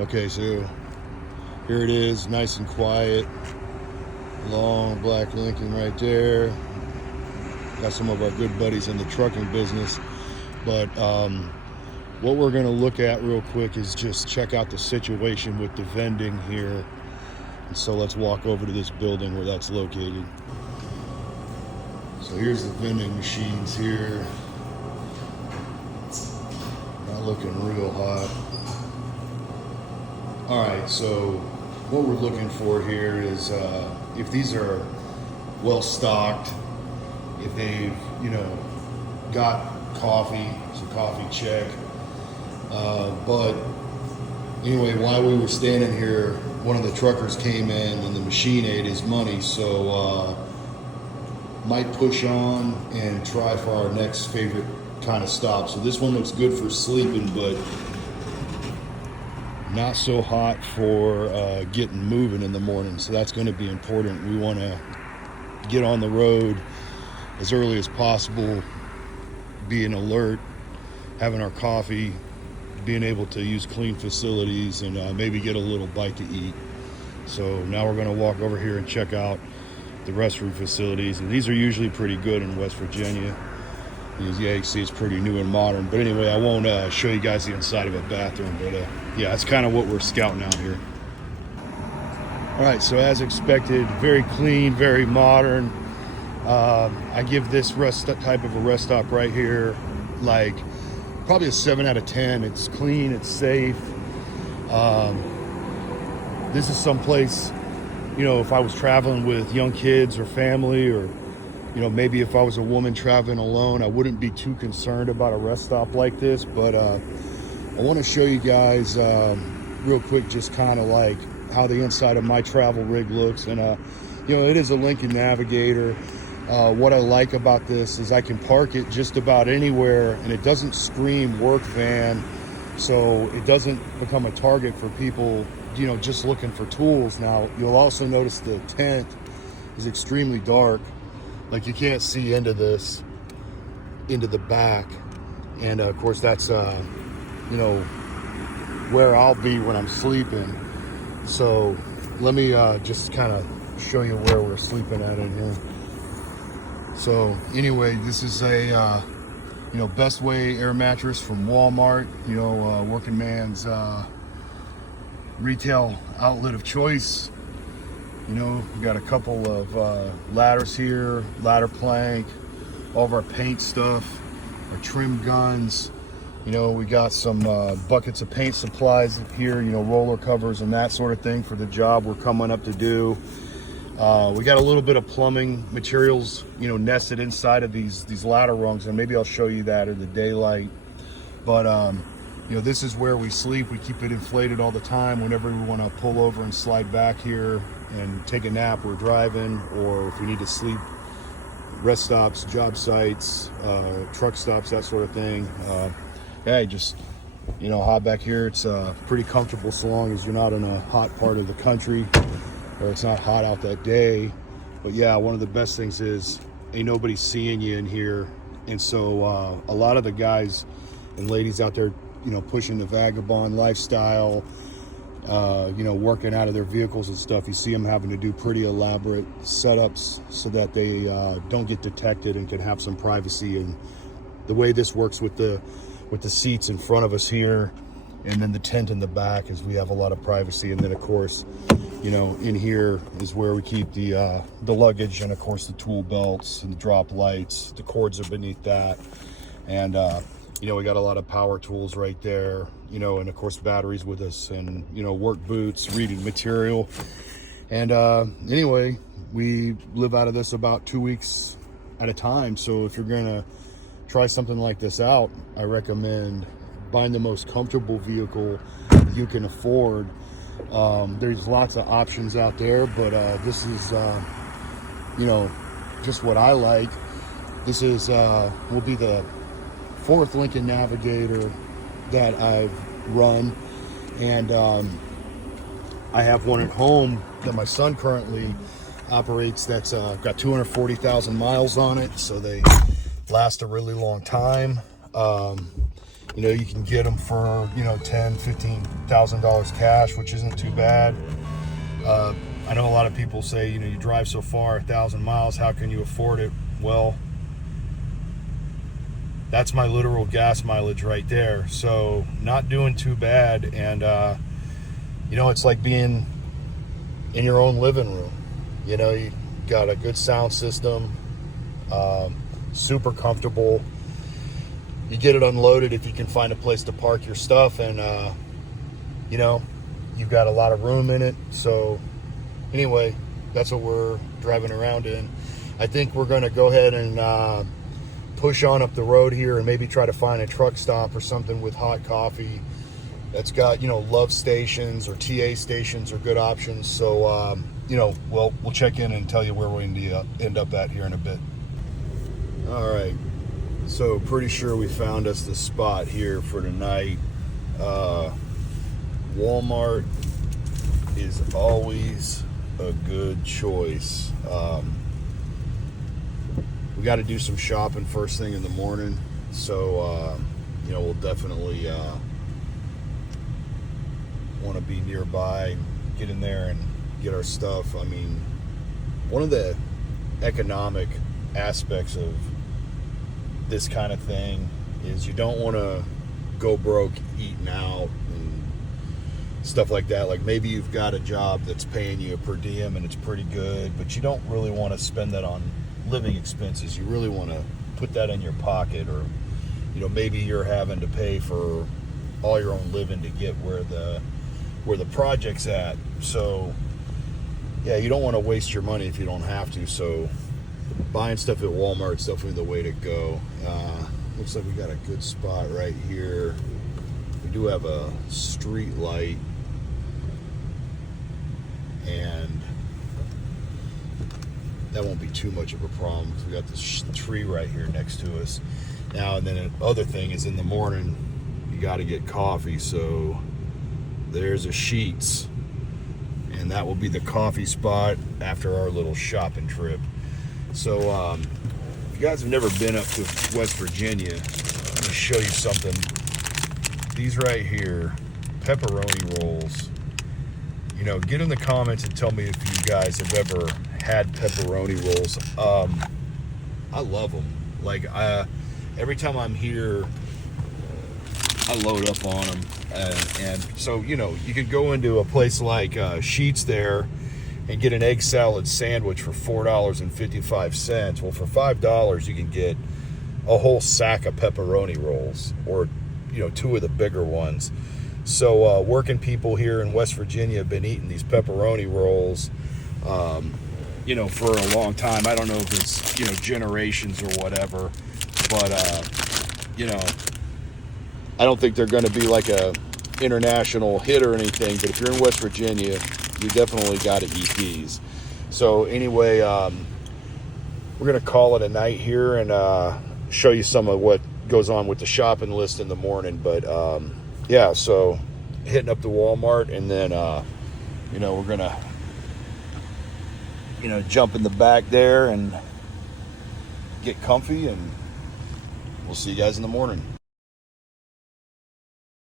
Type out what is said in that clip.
Okay, so here it is, nice and quiet. Long black Lincoln right there. Got some of our good buddies in the trucking business. But what we're going to look at real quick is just check out the situation with the vending here. And so let's walk over to this building where that's located. So here's the vending machines here. Not looking real hot. All right, so what we're looking for here is if these are well stocked, if they've, got coffee, so coffee check. But anyway, while we were standing here, one of the truckers came in and the machine ate his money, so might push on and try for our next favorite kind of stop. So this one looks good for sleeping, but not so hot for getting moving in the morning. So that's going to be important. We want to get on the road as early as possible, being alert, having our coffee, being able to use clean facilities, and maybe get a little bite to eat. So now we're going to walk over here and check out the restroom facilities, and these are usually pretty good in West Virginia. Yeah, you see it's pretty new and modern. But anyway, I won't show you guys the inside of a bathroom, but yeah, that's kind of what we're scouting out here. All right, so as expected, very clean, very modern. I give this type of a rest stop right here like probably a 7 out of 10. It's clean, it's safe. This is someplace, if I was traveling with young kids or family, or maybe if I was a woman traveling alone, I wouldn't be too concerned about a rest stop like this. But I want to show you guys real quick just kind of like how the inside of my travel rig looks. And it is a Lincoln Navigator. What I like about this is I can park it just about anywhere, and it doesn't scream work van, so it doesn't become a target for people just looking for tools. Now you'll also notice the tent is extremely dark. Like, you can't see into the back. And of course that's where I'll be when I'm sleeping. So let me just kind of show you where we're sleeping at in here. So anyway, this is a Best Way air mattress from Walmart, working man's retail outlet of choice. We got a couple of ladders here, ladder plank, all of our paint stuff, our trim guns. We got some buckets of paint supplies here, roller covers and that sort of thing for the job we're coming up to do. We got a little bit of plumbing materials, nested inside of these ladder rungs, and maybe I'll show you that in the daylight. But this is where we sleep. We keep it inflated all the time. Whenever we want to pull over and slide back here and take a nap, we're driving, or if we need to sleep, rest stops, job sites, truck stops, that sort of thing. Yeah, just hop back here. It's pretty comfortable so long as you're not in a hot part of the country, or it's not hot out that day. But yeah, one of the best things is ain't nobody seeing you in here. And so a lot of the guys and ladies out there, pushing the vagabond lifestyle, working out of their vehicles and stuff, you see them having to do pretty elaborate setups so that they don't get detected and can have some privacy. And the way this works with the seats in front of us here, and then the tent in the back, is we have a lot of privacy. And then of course, in here is where we keep the luggage, and of course the tool belts and the drop lights. The cords are beneath that, and we got a lot of power tools right there, and of course batteries with us, and work boots, reading material. And anyway, we live out of this about 2 weeks at a time. So if you're gonna try something like this out, I recommend buying the most comfortable vehicle you can afford. There's lots of options out there, but this is just what I like. This is will be the 4th Lincoln Navigator that I've run, and I have one at home that my son currently operates that's got 240,000 miles on it, so they last a really long time. You know, you can get them for, you know, $10,000-$15,000 cash, which isn't too bad. I know a lot of people say, you know, you drive so far, 1,000 miles, how can you afford it? Well, that's my literal gas mileage right there. So not doing too bad. And, you know, it's like being in your own living room. You know, you got a good sound system, super comfortable. You get it unloaded if you can find a place to park your stuff, and you know, you've got a lot of room in it. So anyway, that's what we're driving around in. I think we're going to go ahead and push on up the road here and maybe try to find a truck stop or something with hot coffee that's got, you know, love stations or TA stations are good options. So you know, we'll check in and tell you where we end up at here in a bit. All right, so pretty sure we found us the spot here for tonight. Walmart is always a good choice. We got to do some shopping first thing in the morning, so you know, we'll definitely want to be nearby, get in there and get our stuff. I mean, one of the economic aspects of this kind of thing is you don't want to go broke eating out and stuff like that. Like, maybe you've got a job that's paying you a per diem and it's pretty good, but you don't really want to spend that on living expenses. You really want to put that in your pocket, or, you know, maybe you're having to pay for all your own living to get where the project's at. So yeah, you don't want to waste your money if you don't have to. So buying stuff at Walmart is definitely the way to go. Looks like we got a good spot right here. We do have a street light, and that won't be too much of a problem because we got this tree right here next to us. Now, and then the other thing is, in the morning you got to get coffee. So there's a Sheetz, and that will be the coffee spot after our little shopping trip. So if you guys have never been up to West Virginia, let me show you something. These right here, pepperoni rolls. You know, get in the comments and tell me if you guys have ever had pepperoni rolls. I love them. Like, every time I'm here, I load up on them. And so, you know, you could go into a place like Sheetz there and get an egg salad sandwich for $4.55. Well, for $5, you can get a whole sack of pepperoni rolls, or, you know, 2 of the bigger ones. So working people here in West Virginia have been eating these pepperoni rolls, you know, for a long time. I don't know if it's, you know, generations or whatever, but, you know, I don't think they're going to be like a international hit or anything, but if you're in West Virginia, you definitely got to eat these. So anyway, we're going to call it a night here and show you some of what goes on with the shopping list in the morning. But yeah, so hitting up the Walmart, and then you know, we're going to, you know, jump in the back there and get comfy, and we'll see you guys in the morning.